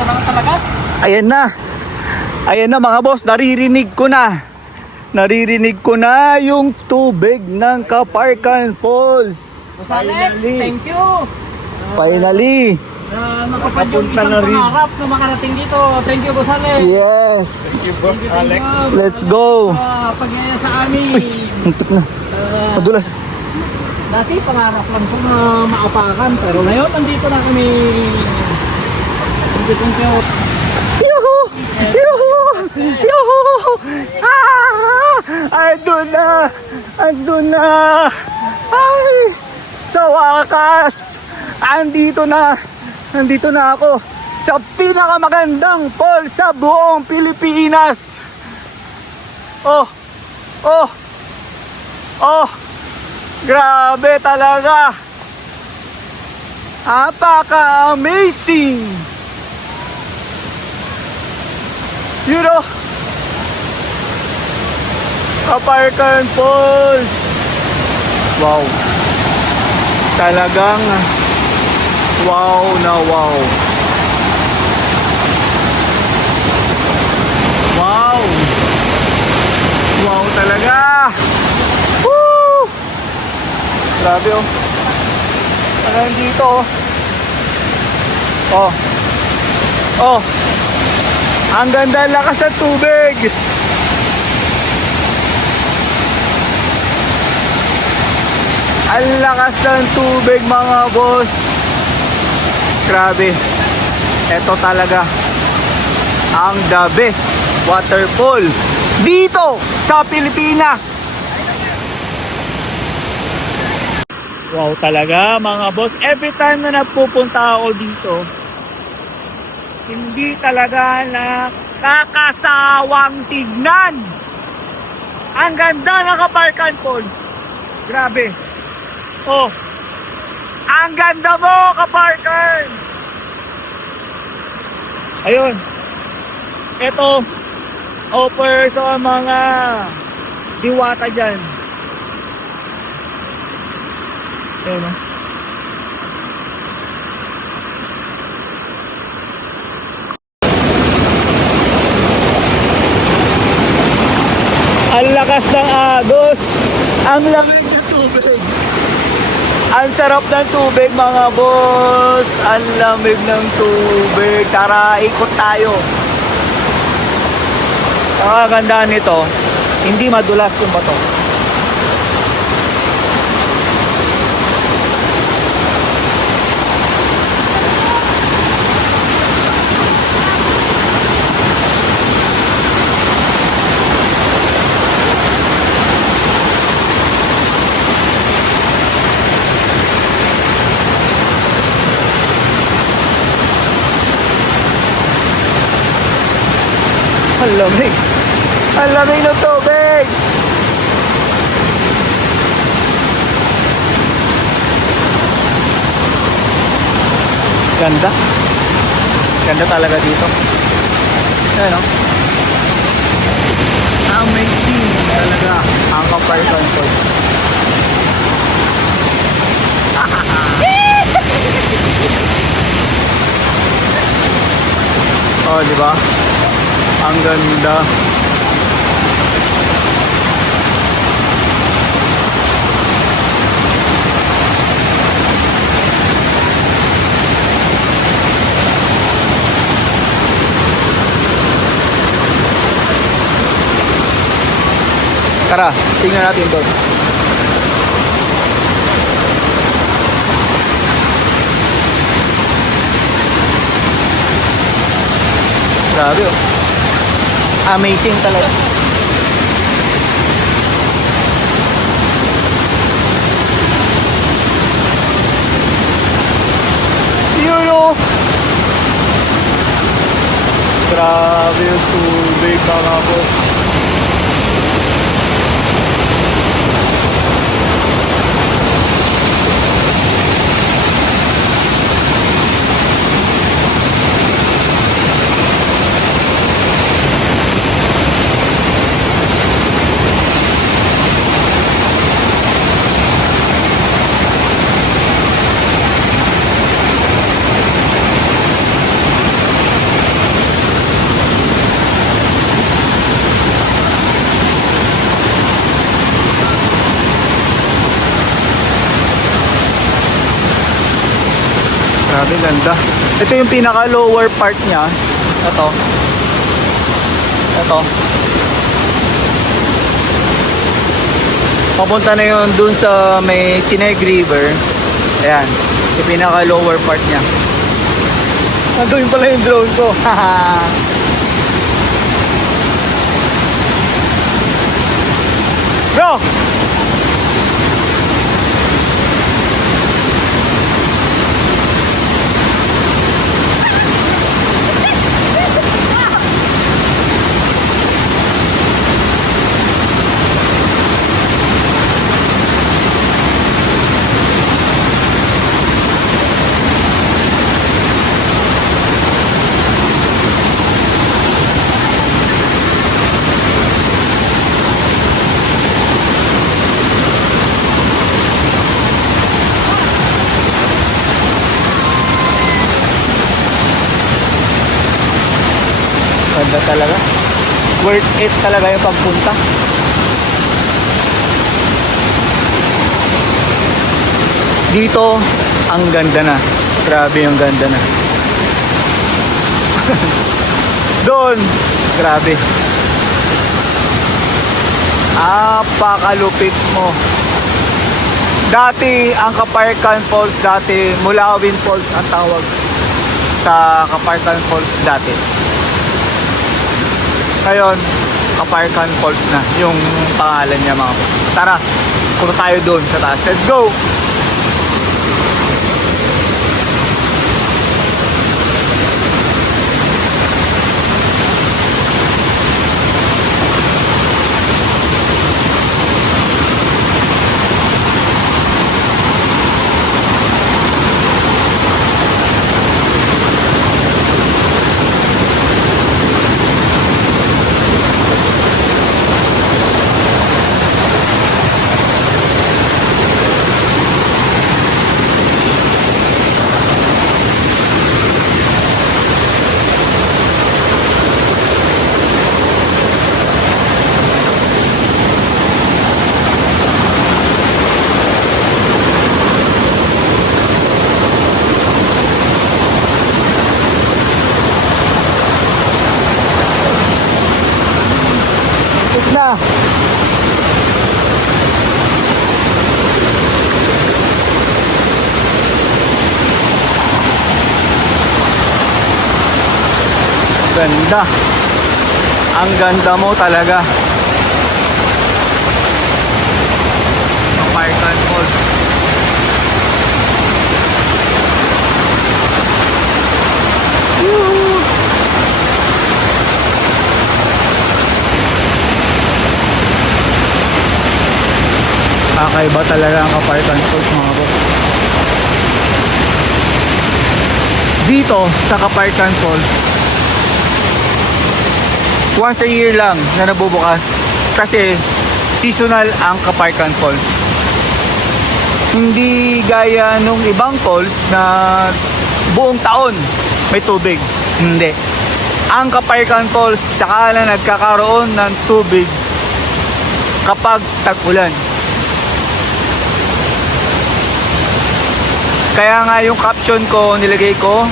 Ito na talaga. Ayan na. Ayan na mga boss, naririnig ko na. Naririnig ko na yung tubig ng Kaparkan Falls. Boss Alex, thank you. Finally. Nakapad yung isang pangarap na makarating dito. Thank you, Boss Alex. Yes. Thank you, Boss Alex. Let's go. Pagaya sa amin. Muntik na. Madulas. Dati pangarap lang po na maapakan. Pero ngayon, nandito na kami. Thank you. Yuhu! Yuhu! Yuhu! Ah! Andun na! Andun na! Ay! Sa wakas! Andito na! Andito na ako sa pinakamagandang falls sa buong Pilipinas! Oh! Oh! Oh! Grabe talaga! Apaka-amazing! You know, Kaparkan Falls. Wow. Talagang wow na wow. Wow. Wow talaga. Woo! Grabe oh. Hanggang dito oh. Oh. Oh. Ang ganda, lakas ng tubig. Ang lakas ng tubig mga boss. Grabe. Ito talaga ang the best waterfall dito sa Pilipinas. Wow talaga mga boss. Every time na napupunta ako dito, hindi talaga nakakasawang tignan. Ang ganda ng Kaparkan Falls. Grabe. Oh. Ang ganda mo, Kaparkan. Ayun. Ito offer sa mga diwata dyan. Ayun oh. Ang lakas ng agos. Ang lamig ng tubig. Ang sarap ng tubig mga boss. Ang lamig ng tubig. Tara, ikot tayo. Ang kagandahan nito, hindi madulas yung bato. Ang lamig. Ang lamig ng tubig. Ganda. Ganda talaga dito. Ayan o. Amazing talaga ang Kaparkan Falls. Oh, di ba? Ang ganda. Tara, tingnan natin doon. Grabe oh. Amazing talaga. Yun oh. Grabe yung tubig mga boss. Grabe, ganda. Ito yung pinaka lower part niya. Ito. Ito. Papunta na yun dun sa may Tineg River. Ayan. Yung pinaka lower part niya. Nandun pala yung drone ko. Bro! Ganda talaga. Worth it talaga yung pagpunta. Dito, ang ganda na. Grabe yung ganda na. Doon, grabe. Apakalupit mo. Dati, ang Kaparkan Falls dati, Mulawin Falls ang tawag sa Kaparkan Falls dati. Ngayon, Kaparkan Falls na yung pangalan niya mga po. Tara, punta tayo doon sa taas. Let's go! Na. Ganda. Ang ganda mo talaga. Kaparkan Falls. Kakaiba talaga ang Kaparkan Falls mga boss. Dito sa Kaparkan Falls, once a year lang na nabubukas kasi seasonal ang Kaparkan Falls. Hindi gaya nung ibang falls na buong taon may tubig. Hindi. Ang Kaparkan Falls saka na nagkakaroon ng tubig kapag tag-ulan. Kaya nga yung caption ko, nilagay ko,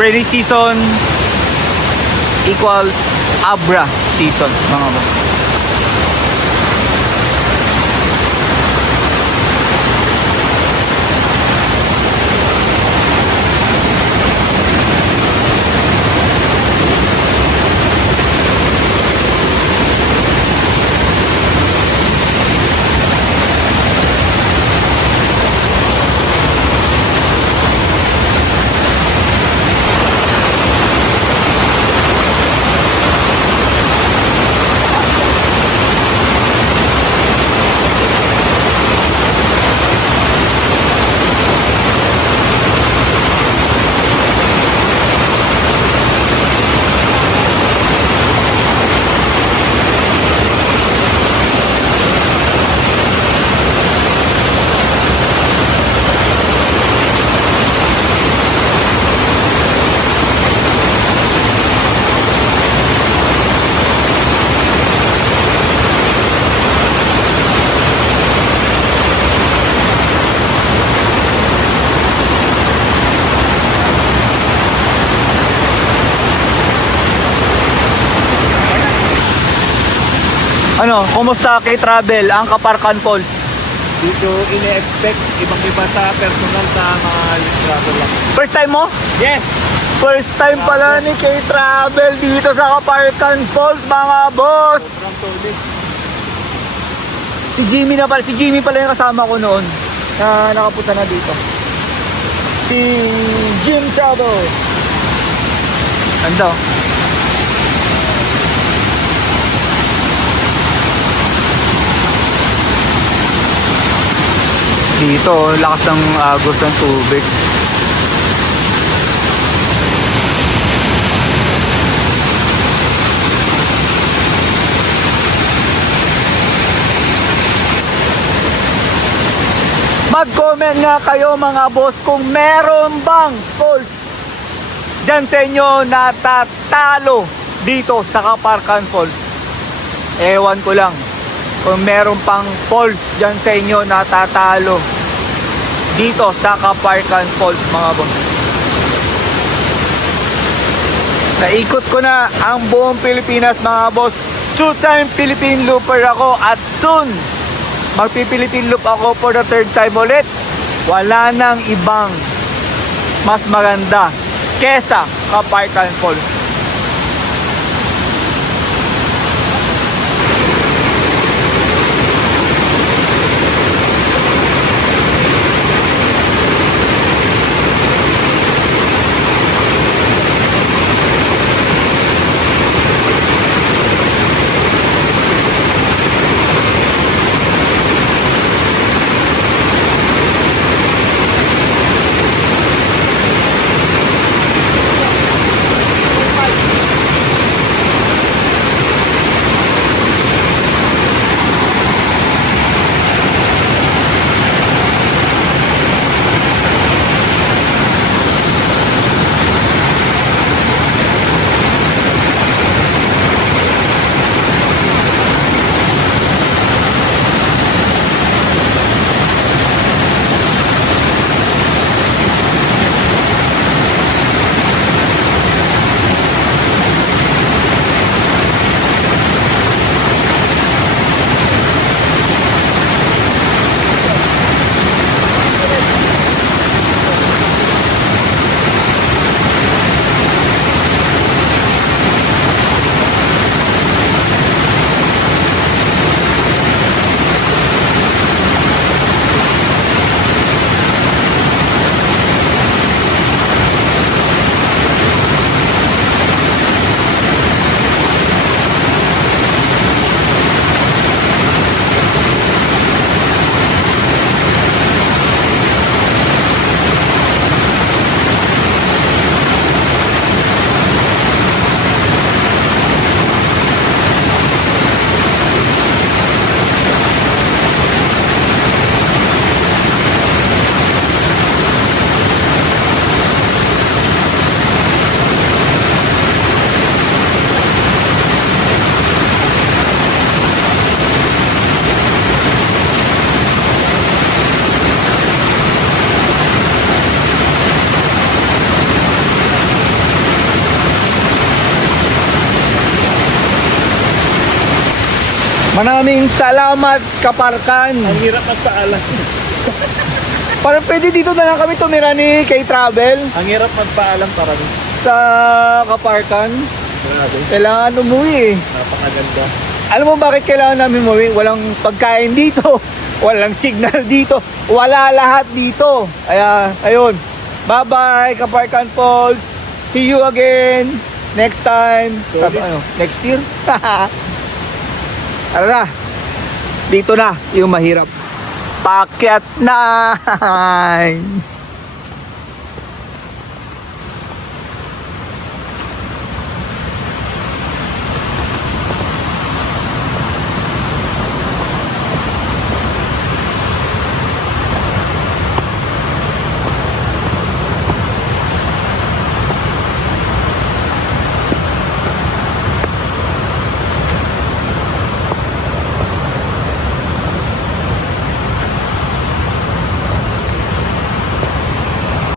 rainy season equals Abra season, mga boss. Ano, kumusta kay travel ang Kaparkan Falls? Dito ine-expect ibang iba sa personal sa mga travel lang. First time mo? Yes! First time pala ni kay travel dito sa Kaparkan Falls, mga boss. Sobrang solid. Si Jimmy pala yung kasama ko noon na nakapunta na dito. Si Jim Travel. Ganda. Dito, lakas ng agos ng tubig. Mag-comment nga kayo mga boss kung meron bang falls dyan sa inyo natatalo dito sa Kaparkan Falls. Ewan ko lang kung meron pang falls dyan sa inyo natatalo dito sa Kaparkan Falls, mga boss. Naikot ko na ang buong Pilipinas, mga boss. 2-time Philippine Looper ako at soon magpipilitin loop ako for the 3rd time ulit. Wala nang ibang mas maganda kesa Kaparkan Falls. Maraming salamat, Kaparkan. Ang hirap magpaalam. Parang pwede dito na lang kami tumira ni kay Travel Ang hirap magpaalam para sa Kaparkan. grabe. Kailangan umuwi eh. Napakaganda. Alam mo bakit kailangan namin umuwi? Walang pagkain dito. Walang signal dito. Wala lahat dito. Kaya, ayun. Bye-bye, Kaparkan Falls. See you again next time. Sorry. Next year? Tara na. Dito na yung mahirap. Pakyat na!